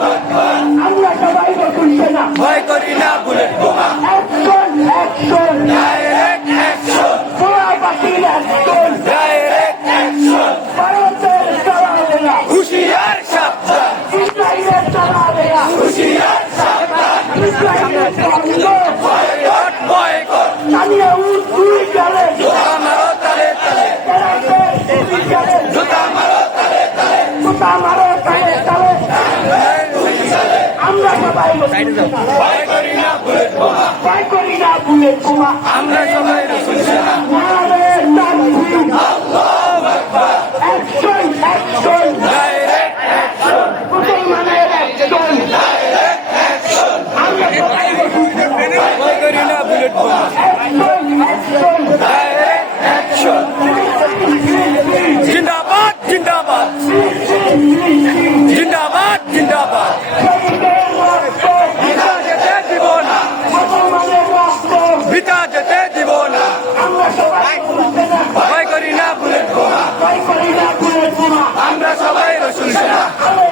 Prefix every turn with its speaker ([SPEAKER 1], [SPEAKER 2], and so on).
[SPEAKER 1] আমরা সবাই রসুন সেনা।
[SPEAKER 2] ভয় করি না বুলেট বোমা।
[SPEAKER 1] Action action
[SPEAKER 2] direct action.
[SPEAKER 1] পোড়া পাখির অ্যাকশন
[SPEAKER 2] ডাইরেক্ট অ্যাকশন।
[SPEAKER 1] ভারতের চালাবে না।
[SPEAKER 2] হুশিয়ার সাবধান।
[SPEAKER 1] ইসরায়েলের চালাবে না।
[SPEAKER 2] হুশিয়ার সাবধান।
[SPEAKER 1] ইসরায়েলের চালাবে
[SPEAKER 2] বয়কট বয়কট
[SPEAKER 1] স্থানীয় দুই গেলে
[SPEAKER 2] জুতা মারো তালে তালে।
[SPEAKER 1] দুই
[SPEAKER 2] মারো তালে তালে।
[SPEAKER 1] কোথা মারো তালে তালে আমরা সবাই রসুন সেনা
[SPEAKER 2] ভয় করি না বুলেট বোমা। আমরা সবাই রসুন 是谁的